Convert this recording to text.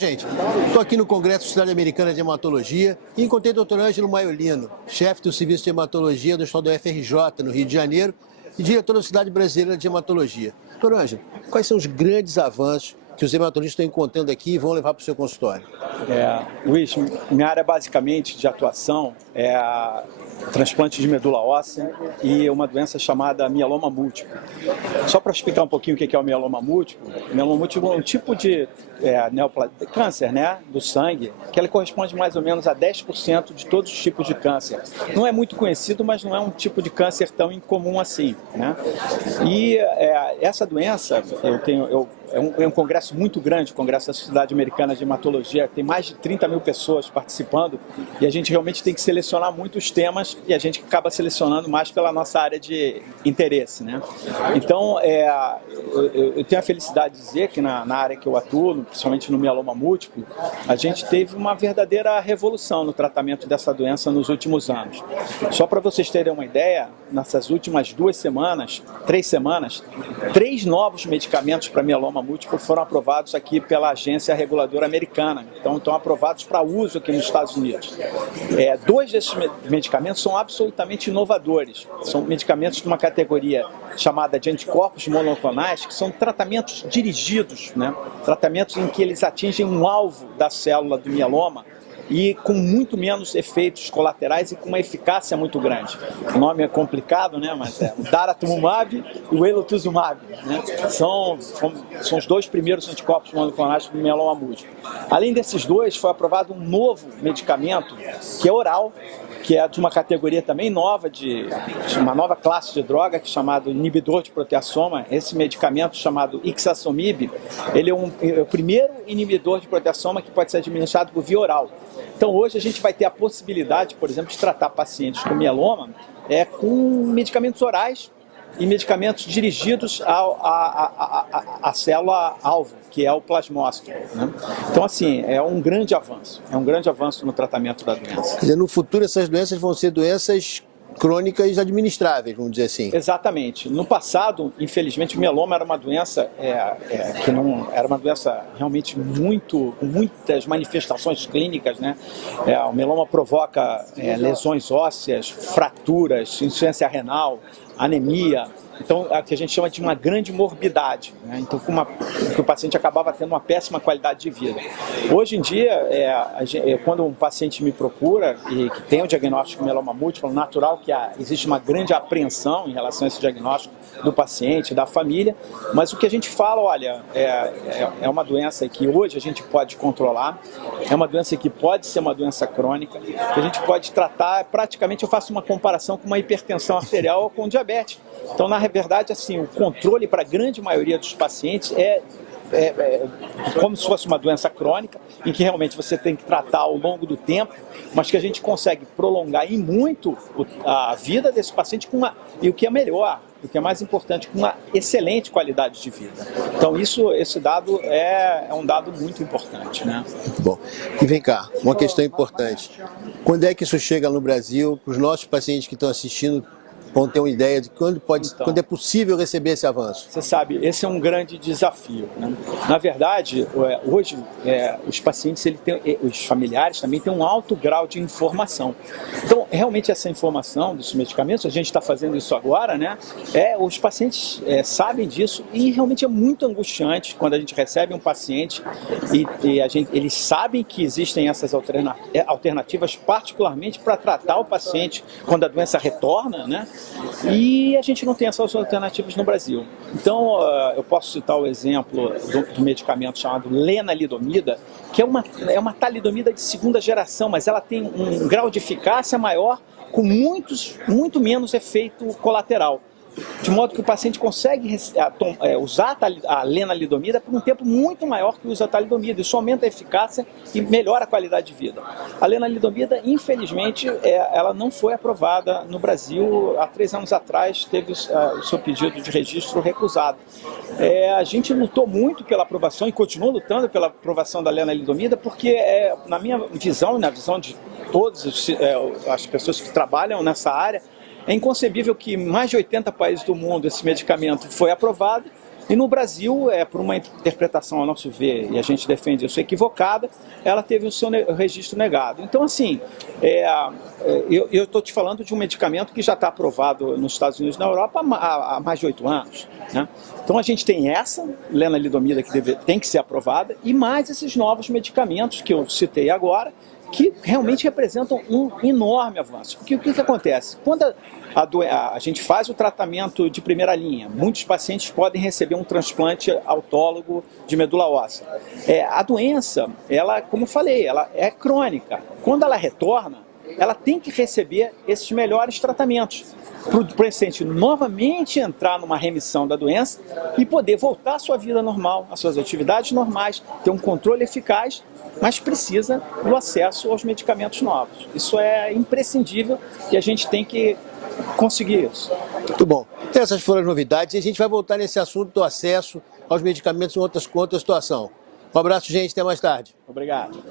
Gente, estou aqui no Congresso de Sociedade Americana de Hematologia e encontrei o Dr. Ângelo Maiolino, chefe do Serviço de Hematologia do Estado do FRJ, no Rio de Janeiro, e diretor da Sociedade Brasileira de Hematologia. Dr. Ângelo, quais são os grandes avanços que os hematologistas estão encontrando aqui e vão levar para o seu consultório? Luiz, minha área basicamente de atuação é transplante de medula óssea e uma doença chamada mieloma múltiplo. Só para explicar um pouquinho o que é o mieloma múltiplo, é um tipo de câncer, né, do sangue, que ele corresponde mais ou menos a 10% de todos os tipos de câncer. Não é muito conhecido, mas não é um tipo de câncer tão incomum assim, né? E essa doença, é um congresso muito grande, o Congresso da Sociedade Americana de Hematologia, tem mais de 30 mil pessoas participando e a gente realmente tem que selecionar muitos temas e a gente acaba selecionando mais pela nossa área de interesse, né? Então, eu tenho a felicidade de dizer que na área que eu atuo, principalmente no mieloma múltiplo, a gente teve uma verdadeira revolução no tratamento dessa doença nos últimos anos. Só para vocês terem uma ideia, nessas últimas 3 semanas, 3 novos medicamentos para mieloma múltiplo foram aprovados aqui pela agência reguladora americana. Então, estão aprovados para uso aqui nos Estados Unidos. 2 desses medicamentos são absolutamente inovadores. São medicamentos de uma categoria chamada de anticorpos monoclonais, que são tratamentos dirigidos, né? Tratamentos em que eles atingem um alvo da célula do mieloma e com muito menos efeitos colaterais e com uma eficácia muito grande. O nome é complicado, né? Mas o daratumumab e o elotuzumab, né? São os 2 primeiros anticorpos monoclonais do mieloma múltiplo. Além desses 2, foi aprovado um novo medicamento que é oral, que é de uma categoria também nova, de uma nova classe de droga, que é chamado inibidor de proteasoma. Esse medicamento chamado ixazomib, ele é o primeiro inibidor de proteasoma que pode ser administrado por via oral. Então hoje a gente vai ter a possibilidade, por exemplo, de tratar pacientes com mieloma com medicamentos orais e medicamentos dirigidos à célula-alvo, que é o plasmócito, né? Então, assim, é um grande avanço no tratamento da doença. Quer dizer, no futuro essas doenças vão ser doenças crônicas administráveis, vamos dizer assim. Exatamente. No passado, infelizmente, o mieloma era uma doença que não era uma doença realmente com muitas manifestações clínicas, né? O mieloma provoca lesões ósseas, fraturas, insuficiência renal, anemia. Então, é o que a gente chama de uma grande morbidade, né? Então, o paciente acabava tendo uma péssima qualidade de vida. Hoje em dia, quando um paciente me procura e que tem o diagnóstico de mieloma múltiplo, natural que existe uma grande apreensão em relação a esse diagnóstico do paciente, da família, mas o que a gente fala, olha, é uma doença que hoje a gente pode controlar, é uma doença que pode ser uma doença crônica, que a gente pode tratar, praticamente eu faço uma comparação com uma hipertensão arterial ou com diabetes. Então, na verdade, assim, o controle para a grande maioria dos pacientes é como se fosse uma doença crônica, em que realmente você tem que tratar ao longo do tempo, mas que a gente consegue prolongar e muito a vida desse paciente e o que é melhor, o que é mais importante, com uma excelente qualidade de vida. Então, esse dado é um dado muito importante, né? Bom, e vem cá, uma questão importante. Quando é que isso chega no Brasil, para os nossos pacientes que estão assistindo, vão ter uma ideia de quando é possível receber esse avanço? Você sabe, esse é um grande desafio, né? Na verdade, hoje, os pacientes, os familiares também têm um alto grau de informação. Então, realmente, essa informação dos medicamentos, a gente está fazendo isso agora, né? Os pacientes sabem disso e realmente é muito angustiante quando a gente recebe um paciente e eles sabem que existem essas alternativas, particularmente para tratar o paciente quando a doença retorna, né? E a gente não tem essas alternativas no Brasil. Então, eu posso citar o exemplo do medicamento chamado lenalidomida, que é uma talidomida de 2ª geração, mas ela tem um grau de eficácia maior, com muito menos efeito colateral. De modo que o paciente consegue usar a lenalidomida por um tempo muito maior que usa a talidomida. Isso aumenta a eficácia e melhora a qualidade de vida. A lenalidomida, infelizmente, ela não foi aprovada no Brasil. Há 3 anos atrás, teve o seu pedido de registro recusado. A gente lutou muito pela aprovação e continua lutando pela aprovação da lenalidomida, porque, na minha visão e na visão de todas as pessoas que trabalham nessa área, é inconcebível que em mais de 80 países do mundo esse medicamento foi aprovado E no Brasil, por uma interpretação, a nosso ver, e a gente defende isso equivocada, ela teve o seu registro negado. Então, assim, eu estou te falando de um medicamento que já está aprovado nos Estados Unidos e na Europa há mais de 8 anos. Né? Então, a gente tem essa lenalidomida que tem que ser aprovada e mais esses novos medicamentos que eu citei agora, que realmente representam um enorme avanço. Porque o que acontece? Quando a gente faz o tratamento de primeira linha, muitos pacientes podem receber um transplante autólogo de medula óssea. A doença, ela, como eu falei, ela é crônica. Quando ela retorna, ela tem que receber esses melhores tratamentos para o paciente novamente entrar numa remissão da doença e poder voltar à sua vida normal, às suas atividades normais, ter um controle eficaz, mas precisa do acesso aos medicamentos novos. Isso é imprescindível e a gente tem que conseguir isso. Muito bom. Essas foram as novidades e a gente vai voltar nesse assunto do acesso aos medicamentos com outra situação. Um abraço, gente. Até mais tarde. Obrigado.